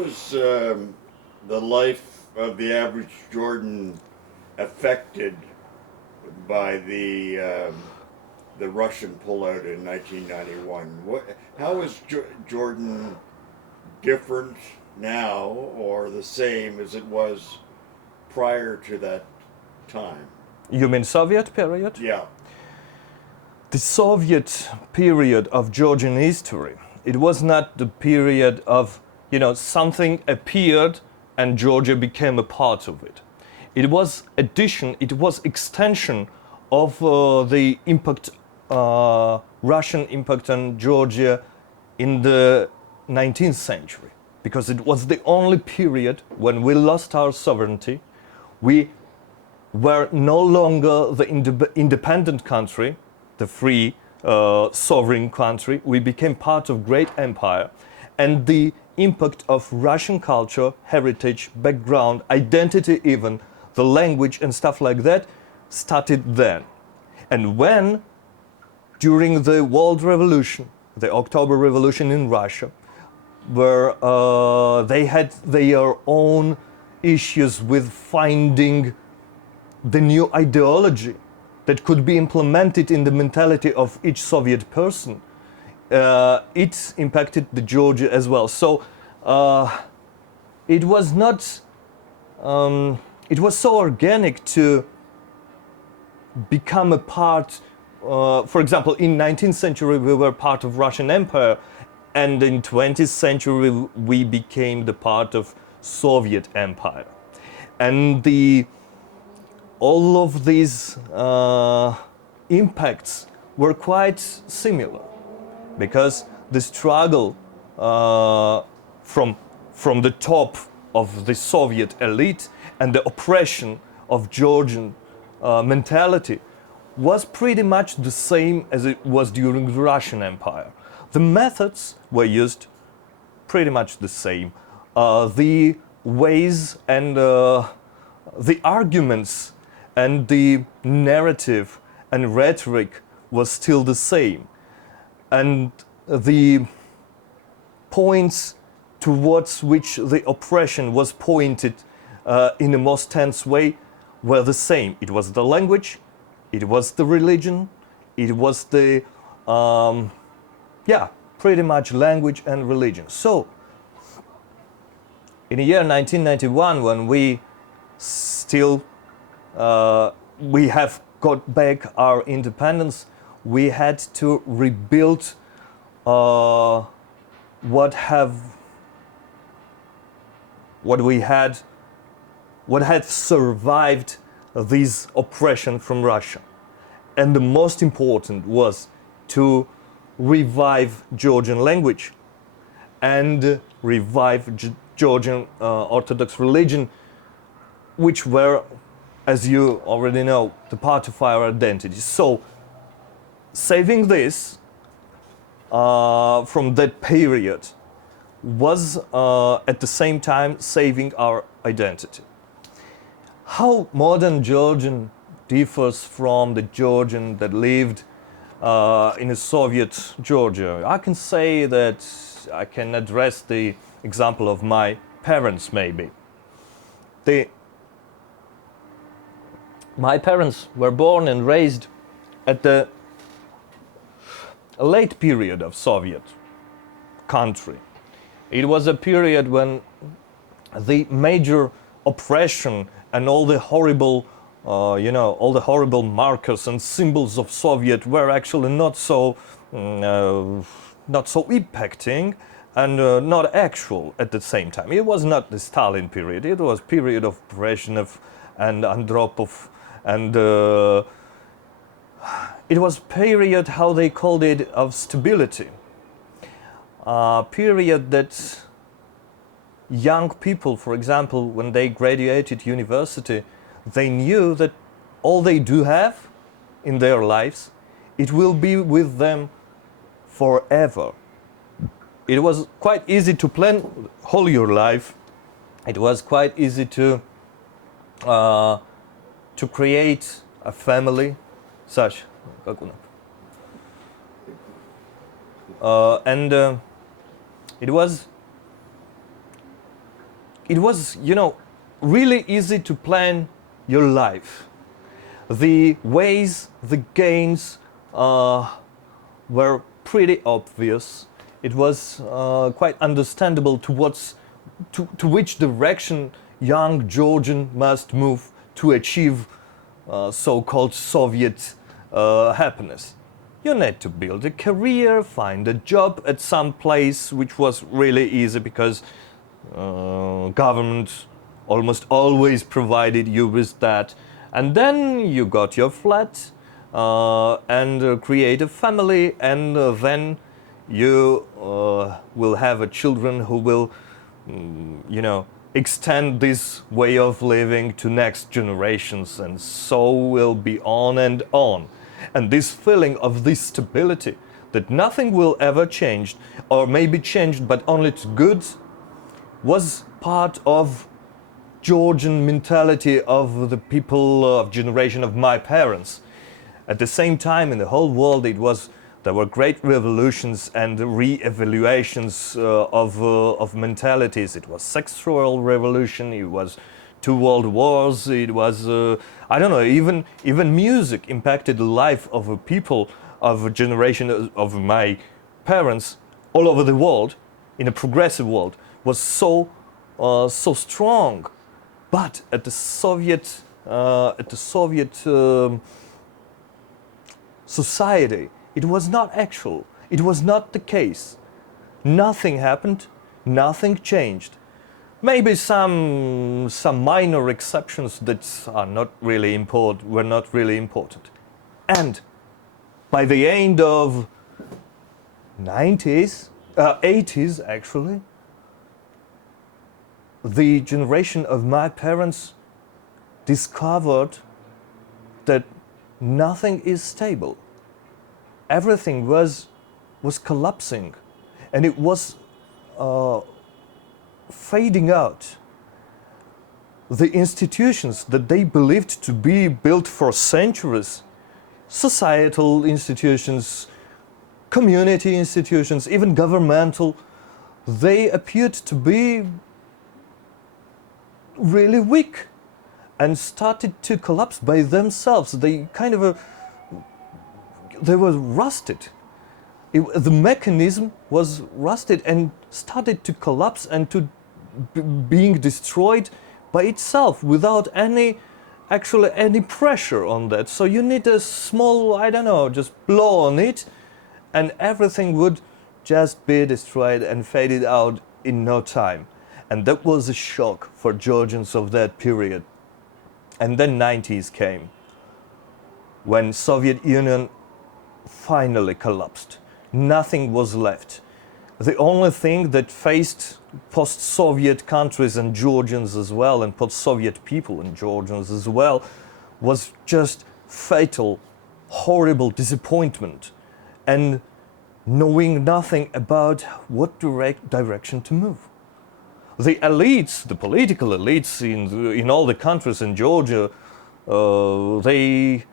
was the life of the average Jordan affected by the Russian pullout in 1991? How is Jordan different now or the same as it was prior to that time? You mean Soviet period? Yeah. The Soviet period of Georgian history, it was not the period of, something appeared and Georgia became a part of it. It was addition, it was extension of the impact, Russian impact on Georgia in the 19th century, because it was the only period when we lost our sovereignty. We were no longer the independent country, the free sovereign country. We became part of great empire, and the impact of Russian culture, heritage, background, identity, even the language and stuff like that started then. And when during the World Revolution, the October Revolution in Russia, where they had their own issues with finding the new ideology that could be implemented in the mentality of each Soviet person, it impacted the Georgia as well. So it was not, it was so organic to become a part. For example, in 19th century we were part of Russian Empire, and in 20th century we became the part of Soviet Empire. And all of these impacts were quite similar, because the struggle from the top of the Soviet elite and the oppression of Georgian mentality was pretty much the same as it was during the Russian Empire. The methods were used pretty much the same. The ways and the arguments and the narrative and rhetoric was still the same. And the points towards which the oppression was pointed in the most tense way were the same. It was the language, it was the religion, it was the, pretty much language and religion. So, in the year 1991, when we still, we have got back our independence, we had to rebuild what had survived this oppression from Russia. And the most important was to revive Georgian language and revive Georgian Orthodox religion, which were, as you already know, the part of our identity. So, saving this from that period was at the same time saving our identity. How modern Georgian differs from the Georgian that lived in a Soviet Georgia? I can say that I can address the example of my parents maybe. My parents were born and raised at the late period of Soviet country. It was a period when the major oppression and all the horrible, all the horrible markers and symbols of Soviet were actually not so impacting and not actual at the same time. It was not the Stalin period. It was period of Brezhnev and Andropov, and it was period, how they called it, of stability. Period that young people, for example, when they graduated university, they knew that all they do have in their lives, it will be with them forever. It was quite easy to plan whole your life. It was quite easy to create a family, such. And it was it was, really easy to plan your life. The ways, the gains were pretty obvious. It was quite understandable to which direction young Georgian must move to achieve so-called Soviet happiness. You need to build a career, find a job at some place, which was really easy because government almost always provided you with that. And then you got your flat and create a family, and then you will have a children who will, extend this way of living to next generations, and so will be on and on. And this feeling of this stability, that nothing will ever change, or maybe changed but only to good, was part of Georgian mentality of the people of generation of my parents. At the same time, in the whole world, there were great revolutions and re-evaluations of mentalities. It was sexual revolution, it was 2 world wars, it was, I don't know, even music impacted the life of people of a generation of my parents all over the world, in a progressive world, was so strong. But at the Soviet society, it was not actual. It was not the case. Nothing happened. Nothing changed. Maybe some minor exceptions that are not really important, were not really important. And by the end of 80s actually, the generation of my parents discovered that nothing is stable. Everything was collapsing, and it was fading out. The institutions that they believed to be built for centuries, societal institutions, community institutions, even governmental, they appeared to be really weak and started to collapse by themselves. They they were rusted. The mechanism was rusted and started to collapse and to being destroyed by itself without any pressure on that. So you need a small, just blow on it, and everything would just be destroyed and faded out in no time. And that was a shock for Georgians of that period. And then 90s came, when Soviet Union finally collapsed. Nothing was left. The only thing that faced post-Soviet countries and Georgians as well, and post-Soviet people and Georgians as well, was just fatal, horrible disappointment and knowing nothing about what direction to move. The elites, the political elites in all the countries in Georgia, they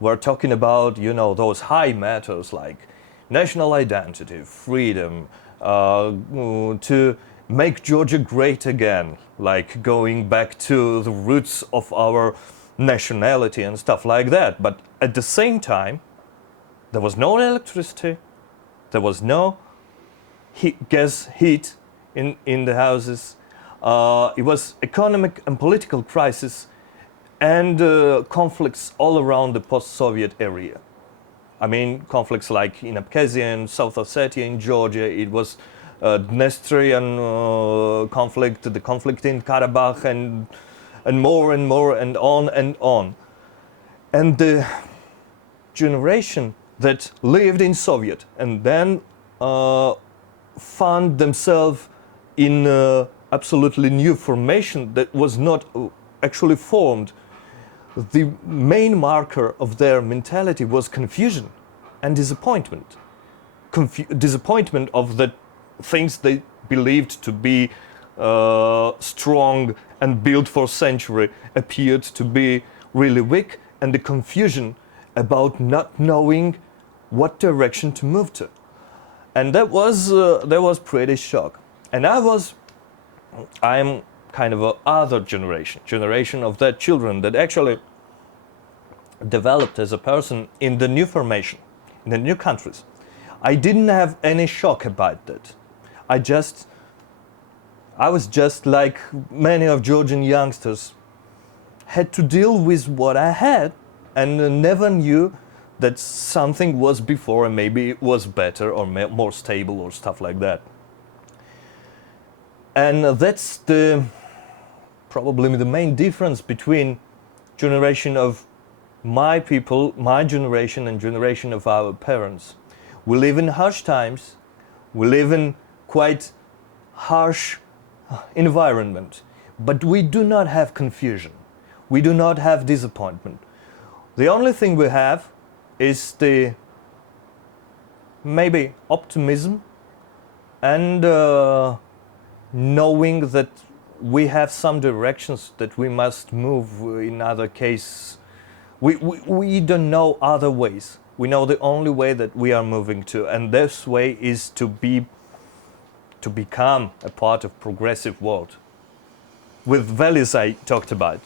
were talking about, those high matters like national identity, freedom, to make Georgia great again, like going back to the roots of our nationality and stuff like that. But at the same time, there was no electricity, there was no gas heat in the houses. It was economic and political crisis and conflicts all around the post-Soviet area. I mean, conflicts like in Abkhazia and South Ossetia in Georgia. It was Dnestrian conflict, the conflict in Karabakh, and more and more, and on and on. And the generation that lived in Soviet and then found themselves in absolutely new formation that was not actually formed. The main marker of their mentality was confusion and disappointment. Disappointment of the things they believed to be strong and built for century appeared to be really weak, and the confusion about not knowing what direction to move to. And that was pretty shock. And I'm kind of a other generation of their children that actually developed as a person in the new formation, in the new countries. I didn't have any shock about that. I was just like many of Georgian youngsters, had to deal with what I had and never knew that something was before and maybe it was better or more stable or stuff like that. And that's probably the main difference between generation of my people, my generation, and generation of our parents. We live in harsh times. We live in quite harsh environment, but we do not have confusion. We do not have disappointment. The only thing we have is the maybe optimism and knowing that we have some directions that we must move. In other case, we don't know other ways. We know the only way that we are moving to, and this way is to become a part of progressive world with values I talked about.